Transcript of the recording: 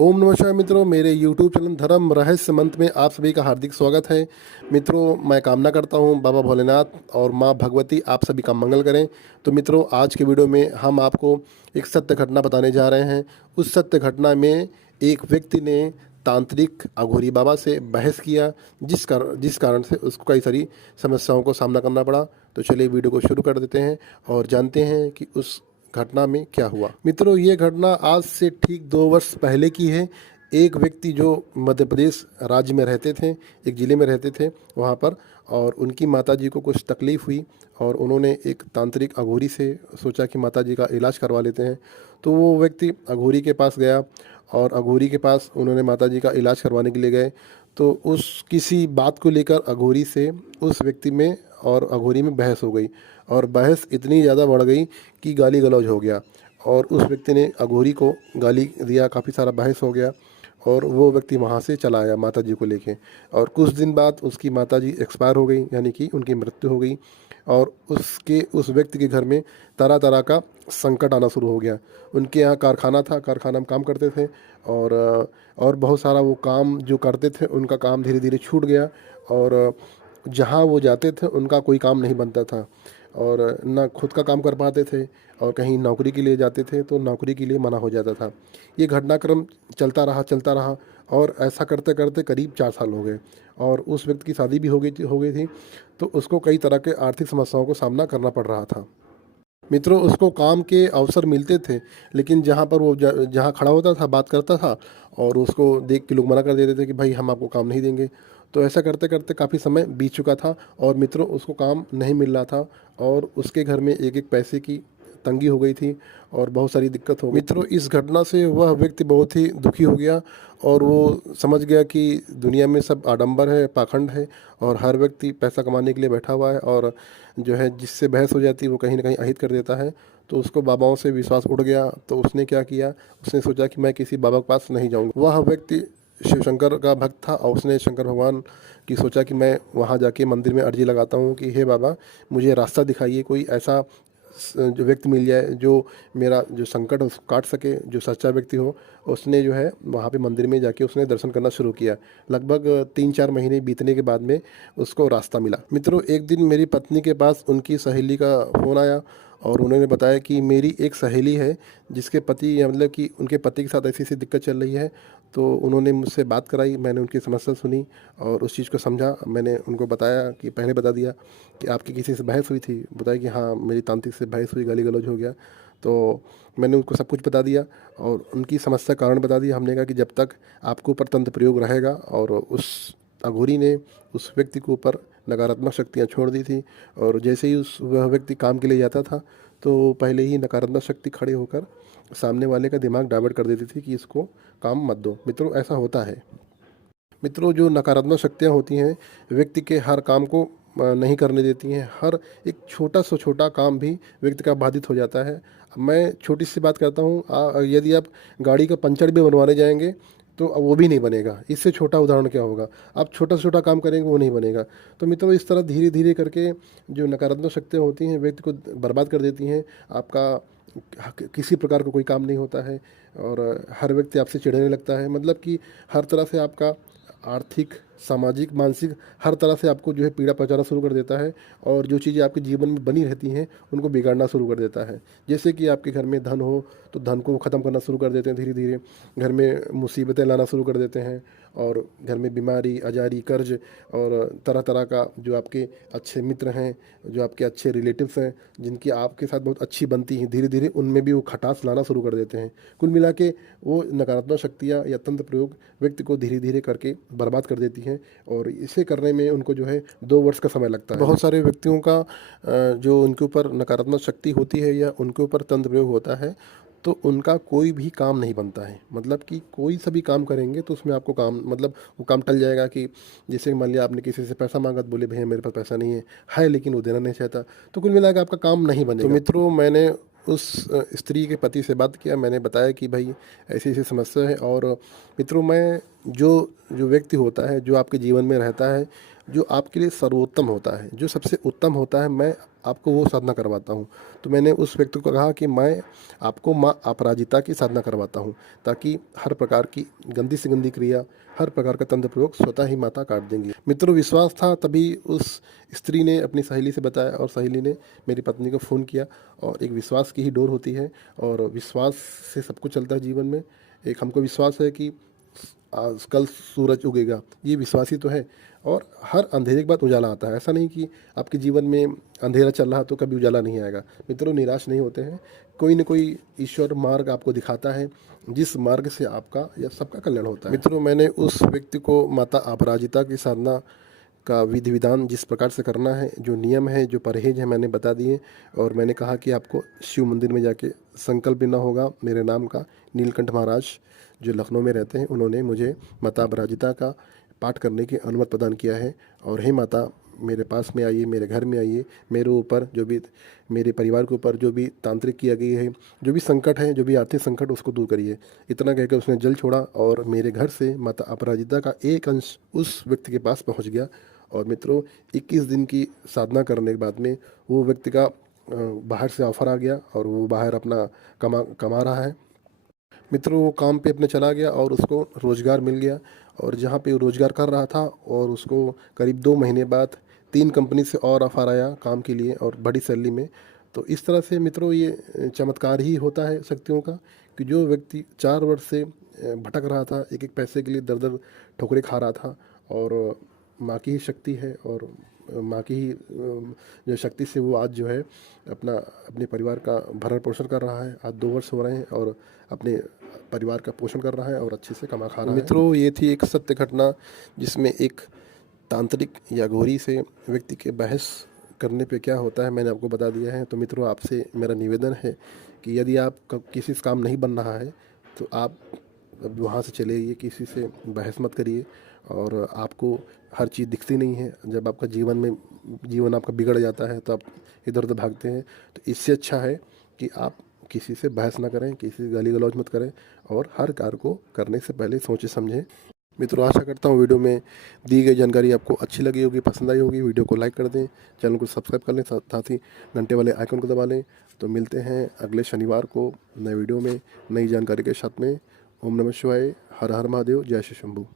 ओम नमः शिवाय मित्रों, मेरे YouTube चैनल धर्म रहस्य मंत्र में आप सभी का हार्दिक स्वागत है। मित्रों, मैं कामना करता हूँ बाबा भोलेनाथ और माँ भगवती आप सभी का मंगल करें। तो मित्रों, आज के वीडियो में हम आपको एक सत्य घटना बताने जा रहे हैं। उस सत्य घटना में एक व्यक्ति ने तांत्रिक अघोरी बाबा से बहस किया, जिस कारण से उसको कई सारी समस्याओं को सामना करना पड़ा। तो चलिए वीडियो को शुरू कर देते हैं और जानते हैं कि उस घटना में क्या हुआ। मित्रों, ये घटना आज से ठीक 2 वर्ष पहले की है। एक व्यक्ति जो मध्य प्रदेश राज्य में रहते थे, एक ज़िले में रहते थे वहाँ पर, और उनकी माताजी को कुछ तकलीफ़ हुई और उन्होंने एक तांत्रिक अघोरी से सोचा कि माताजी का इलाज करवा लेते हैं। तो वो व्यक्ति अघोरी के पास गया और अघोरी के पास उन्होंने माताजी का इलाज करवाने के लिए गए। तो उस किसी बात को लेकर अघोरी से उस व्यक्ति में और अघोरी में बहस हो गई, और बहस इतनी ज़्यादा बढ़ गई कि गाली गलौज हो गया, और उस व्यक्ति ने अघोरी को गाली दिया, काफ़ी सारा बहस हो गया, और वो व्यक्ति वहाँ से चला आया माताजी को लेके। और कुछ दिन बाद उसकी माताजी एक्सपायर हो गई, यानी कि उनकी मृत्यु हो गई। और उस व्यक्ति के घर में तरह तरह का संकट आना शुरू हो गया। उनके यहाँ कारखाना था, कारखाना में काम करते थे, और बहुत सारा वो काम जो करते थे उनका काम धीरे धीरे छूट गया, और जहाँ वो जाते थे उनका कोई काम नहीं बनता था, और ना खुद का काम कर पाते थे, और कहीं नौकरी के लिए जाते थे तो नौकरी के लिए मना हो जाता था। ये घटनाक्रम चलता रहा, और ऐसा करते करते करीब 4 साल हो गए, और उस व्यक्ति की शादी भी हो गई थी। तो उसको कई तरह के आर्थिक समस्याओं को सामना करना पड़ रहा था। मित्रों, उसको काम के अवसर मिलते थे, लेकिन जहाँ पर वो जहाँ खड़ा होता था, बात करता था, और उसको देख के लोग मना कर देते थे कि भाई हम आपको काम नहीं देंगे। तो ऐसा करते करते काफ़ी समय बीत चुका था, और मित्रों उसको काम नहीं मिल रहा था, और उसके घर में एक एक पैसे की तंगी हो गई थी, और बहुत सारी दिक्कत हो गई। मित्रों, इस घटना से वह व्यक्ति बहुत ही दुखी हो गया, और वो समझ गया कि दुनिया में सब आडंबर है, पाखंड है, और हर व्यक्ति पैसा कमाने के लिए बैठा हुआ है, और जो है जिससे बहस हो जाती है वो कहीं ना कहीं अहित कर देता है। तो उसको बाबाओं से विश्वास उड़ गया। तो उसने क्या किया, उसने सोचा कि मैं किसी बाबा के पास नहीं जाऊंगा। वह व्यक्ति शिव शंकर का भक्त था, और उसने शंकर भगवान की सोचा कि मैं वहाँ जाके मंदिर में अर्जी लगाता हूँ कि हे बाबा, मुझे रास्ता दिखाइए, कोई ऐसा जो व्यक्ति मिल जाए जो मेरा जो संकट है उसको काट सके, जो सच्चा व्यक्ति हो। उसने जो है वहाँ पे मंदिर में जाके उसने दर्शन करना शुरू किया। लगभग 3-4 महीने बीतने के बाद में उसको रास्ता मिला। मित्रों, एक दिन मेरी पत्नी के पास उनकी सहेली का फ़ोन आया, और उन्होंने बताया कि मेरी एक सहेली है जिसके पति, या मतलब कि उनके पति के साथ ऐसी ऐसी दिक्कत चल रही है। तो उन्होंने मुझसे बात कराई, मैंने उनकी समस्या सुनी और उस चीज़ को समझा। मैंने उनको बताया कि पहले बता दिया कि आपकी किसी से बहस हुई थी, बताया कि हाँ मेरी तांत्रिक से बहस हुई, गाली गलौज हो गया। तो मैंने उनको सब कुछ बता दिया और उनकी समस्या कारण बता दिया। हमने कहा कि जब तक आपके ऊपर तंत्र प्रयोग रहेगा, और उस अघोरी ने उस व्यक्ति के ऊपर नकारात्मक शक्तियाँ छोड़ दी थी, और जैसे ही वह व्यक्ति काम के लिए जाता था तो पहले ही नकारात्मक शक्ति खड़े होकर सामने वाले का दिमाग डाइवर्ट कर देती थी कि इसको काम मत दो। मित्रों, ऐसा होता है। मित्रों, जो नकारात्मक शक्तियाँ होती हैं व्यक्ति के हर काम को नहीं करने देती हैं। हर एक छोटा से छोटा काम भी व्यक्ति का बाधित हो जाता है। मैं छोटी सी बात करता हूँ, यदि आप गाड़ी का पंचर भी बनवाने जाएंगे तो वो भी नहीं बनेगा। इससे छोटा उदाहरण क्या होगा, आप छोटा से छोटा काम करेंगे वो नहीं बनेगा। तो मित्रों, इस तरह धीरे धीरे करके जो नकारात्मक शक्तियाँ होती हैं व्यक्ति को बर्बाद कर देती हैं। आपका किसी प्रकार का कोई काम नहीं होता है, और हर व्यक्ति आपसे चिढ़ने लगता है। मतलब कि हर तरह से आपका आर्थिक, सामाजिक, मानसिक हर तरह से आपको जो है पीड़ा पहुंचाना शुरू कर देता है, और जो चीज़ें आपके जीवन में बनी रहती हैं उनको बिगाड़ना शुरू कर देता है। जैसे कि आपके घर में धन हो तो धन को ख़त्म करना शुरू कर देते हैं धीरे धीरे। घर में मुसीबतें लाना शुरू कर देते हैं, और घर में बीमारी, अजारी, कर्ज, और तरह तरह का जो आपके अच्छे मित्र हैं, जो आपके अच्छे रिलेटिव्स हैं, जिनकी आपके साथ बहुत अच्छी बनती हैं, धीरे धीरे उनमें भी वो खटास लाना शुरू कर देते हैं। कुल मिला के वो नकारात्मक शक्तियाँ या तंत्र प्रयोग व्यक्ति को धीरे धीरे करके बर्बाद कर देती हैं, और इसे करने में उनको जो है 2 वर्ष का समय लगता है। बहुत सारे व्यक्तियों का जो उनके ऊपर नकारात्मक शक्ति होती है या उनके ऊपर तंत्र प्रयोग होता है, तो उनका कोई भी काम नहीं बनता है। मतलब कि कोई सा भी काम करेंगे तो उसमें आपको काम, मतलब वो काम टल जाएगा। कि जैसे मान लिया आपने किसी से पैसा मांगा, तो बोले भैया मेरे पास पैसा नहीं है लेकिन वो देना नहीं चाहता, तो कुल मिला के आपका काम नहीं बनेगा। तो मित्रों, मैंने उस स्त्री के पति से बात किया, मैंने बताया कि भाई ऐसी ऐसी समस्या है। और मित्रों, मैं जो जो व्यक्ति होता है, जो आपके जीवन में रहता है, जो आपके लिए सर्वोत्तम होता है, जो सबसे उत्तम होता है, मैं आपको वो साधना करवाता हूँ। तो मैंने उस व्यक्ति को कहा कि मैं आपको माँ अपराजिता की साधना करवाता हूँ, ताकि हर प्रकार की गंदी से गंदी क्रिया, हर प्रकार का तंत्र प्रयोग स्वतः ही माता काट देंगी। मित्रों, विश्वास था तभी उस स्त्री ने अपनी सहेली से बताया और सहेली ने मेरी पत्नी को फ़ोन किया। और एक विश्वास की ही डोर होती है और विश्वास से सब कुछ चलता है जीवन में। एक हमको विश्वास है कि आज कल सूरज उगेगा, ये विश्वास ही तो है। और हर अंधेरे के बाद उजाला आता है। ऐसा नहीं कि आपके जीवन में अंधेरा चल रहा तो कभी उजाला नहीं आएगा। मित्रों, निराश नहीं होते हैं, कोई न कोई ईश्वर मार्ग आपको दिखाता है, जिस मार्ग से आपका या सबका कल्याण होता है। मित्रों, मैंने उस व्यक्ति को माता अपराजिता की साधना का विधि विधान जिस प्रकार से करना है, जो नियम है, जो परहेज है, मैंने बता दिए। और मैंने कहा कि आपको शिव मंदिर में जाके संकल्प लेना होगा मेरे नाम का। नीलकंठ महाराज जो लखनऊ में रहते हैं, उन्होंने मुझे माता अपराजिता का पाठ करने की अनुमति प्रदान किया है। और हे माता, मेरे पास में आइए, मेरे घर में आइए, मेरे ऊपर जो भी, मेरे परिवार के ऊपर जो भी तांत्रिक किया गई है, जो भी संकट है, जो भी आर्थिक संकट, उसको दूर करिए। इतना कहकर उसने जल छोड़ा और मेरे घर से माता अपराजिता का एक अंश उस व्यक्ति के पास पहुंच गया। और मित्रों, 21 दिन की साधना करने के बाद में वो व्यक्ति का बाहर से ऑफर आ गया और वो बाहर अपना कमा रहा है। मित्रों, वो काम पे अपने चला गया और उसको रोज़गार मिल गया। और जहाँ पे वो रोज़गार कर रहा था और उसको करीब 2 महीने बाद 3 कंपनी से और ऑफर आया काम के लिए और बड़ी सैलरी में। तो इस तरह से मित्रों, ये चमत्कार ही होता है शक्तियों का, कि जो व्यक्ति 4 वर्ष से भटक रहा था, एक एक पैसे के लिए दर दर ठोकरें खा रहा था, और माँ की ही शक्ति है और माँ की ही जो शक्ति से वो आज जो है अपने परिवार का भरण पोषण कर रहा है। आज 2 वर्ष हो रहे हैं और अपने परिवार का पोषण कर रहा है और अच्छे से कमा खा रहा है। मित्रों, ये थी एक सत्य घटना, जिसमें एक तांत्रिक या घोरी से व्यक्ति के बहस करने पे क्या होता है मैंने आपको बता दिया है। तो मित्रों, आपसे मेरा निवेदन है कि यदि आप किसी से काम नहीं बन रहा है तो आप अब वहाँ से चले आइए, किसी से बहस मत करिए। और आपको हर चीज़ दिखती नहीं है, जब आपका जीवन आपका बिगड़ जाता है तो आप इधर उधर भागते हैं। तो इससे अच्छा है कि आप किसी से बहस ना करें, किसी से गाली गलौज मत करें, और हर कार्य को करने से पहले सोचे समझें। मित्रों, आशा करता हूँ वीडियो में दी गई जानकारी आपको अच्छी लगी होगी, पसंद आई होगी। वीडियो को लाइक कर दें, चैनल को सब्सक्राइब कर लें, साथ ही घंटे वाले आइकन को दबा लें। तो मिलते हैं अगले शनिवार को नए वीडियो में नई जानकारी के साथ में। ओम नमः शिवाय, हर हर महादेव, जय श्री शंभू।